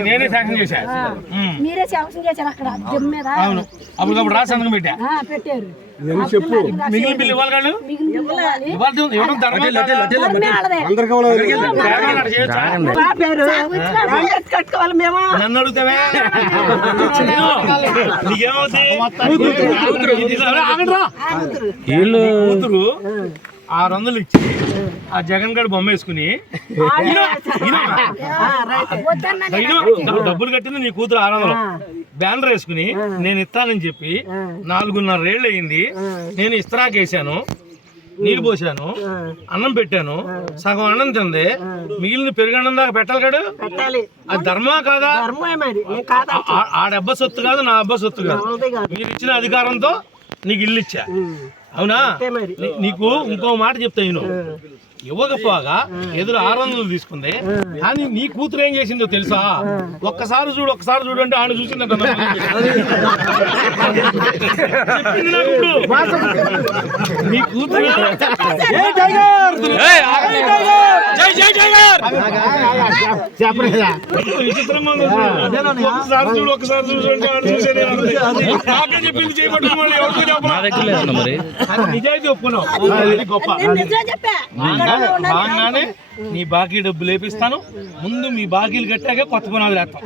నేనే శాంక్షన్ చేశా. ఉమ్. మీరే శాంక్షన్ చేశారు అక్కడ జిమ్ మీద. అవును. అప్పుడు రాసి సంతకం పెట్టా. పెట్టారు. చెప్పు? మిగిలిన బిల్లు ఇవ్వాలి కాళ్ళు ఇవ్వడం నన్ను అడుగుతావే. వీళ్ళు ఆరు వందలు ఇచ్చి ఆ జగన్ గడి బొమ్మ వేసుకుని డబ్బులు కట్టింది నీ కూతురు ఆరు వందలు. బ్యానర్ వేసుకుని నేను ఇస్తానని చెప్పి నాలుగున్నర ఏళ్ళు అయింది. నేను ఇస్త్రాకేసాను నీళ్ళు పోసాను అన్నం పెట్టాను సగం అన్నం తింది. మిగిలిన పెరుగన్నం దాకా పెట్టాలి కాడు అది ధర్మా కాదా? ధర్మమే మరి. నేను కాదా? ఆ- ఆ డబ్బా సొత్తు కాదు నా అబ్బా సొత్తు కాదు. మీరు ఇచ్చిన అధికారంతో నీకు ఇల్లు ఇచ్చా. అవునా? నీకు ఇంకో మాట చెప్తా నేను. ఇవ్వకపోగా ఎదురు ఆరు వందలు తీసుకుంది. కానీ నీ కూతురు ఏం చేసిందో తెలుసా? ఒక్కసారి చూడు ఒక్కసారి చూడు అంటే ఆడ చూసిందంట. నీ కూతురు విచిత్రంగా ఉంది చూడు ఒకసారి చూడు నాకే చెప్పింది చేయబట్టు మళ్ళీ నా దగ్గర లేదన్న మరి నిజాయితీ ఒప్పుకున్నావు అది గొప్ప రాగానే నీ బాకీ డబ్బులు లేపిస్తాను ముందు మీ బాకీలు కట్టాక కొత్త పునాదులు వేస్తాం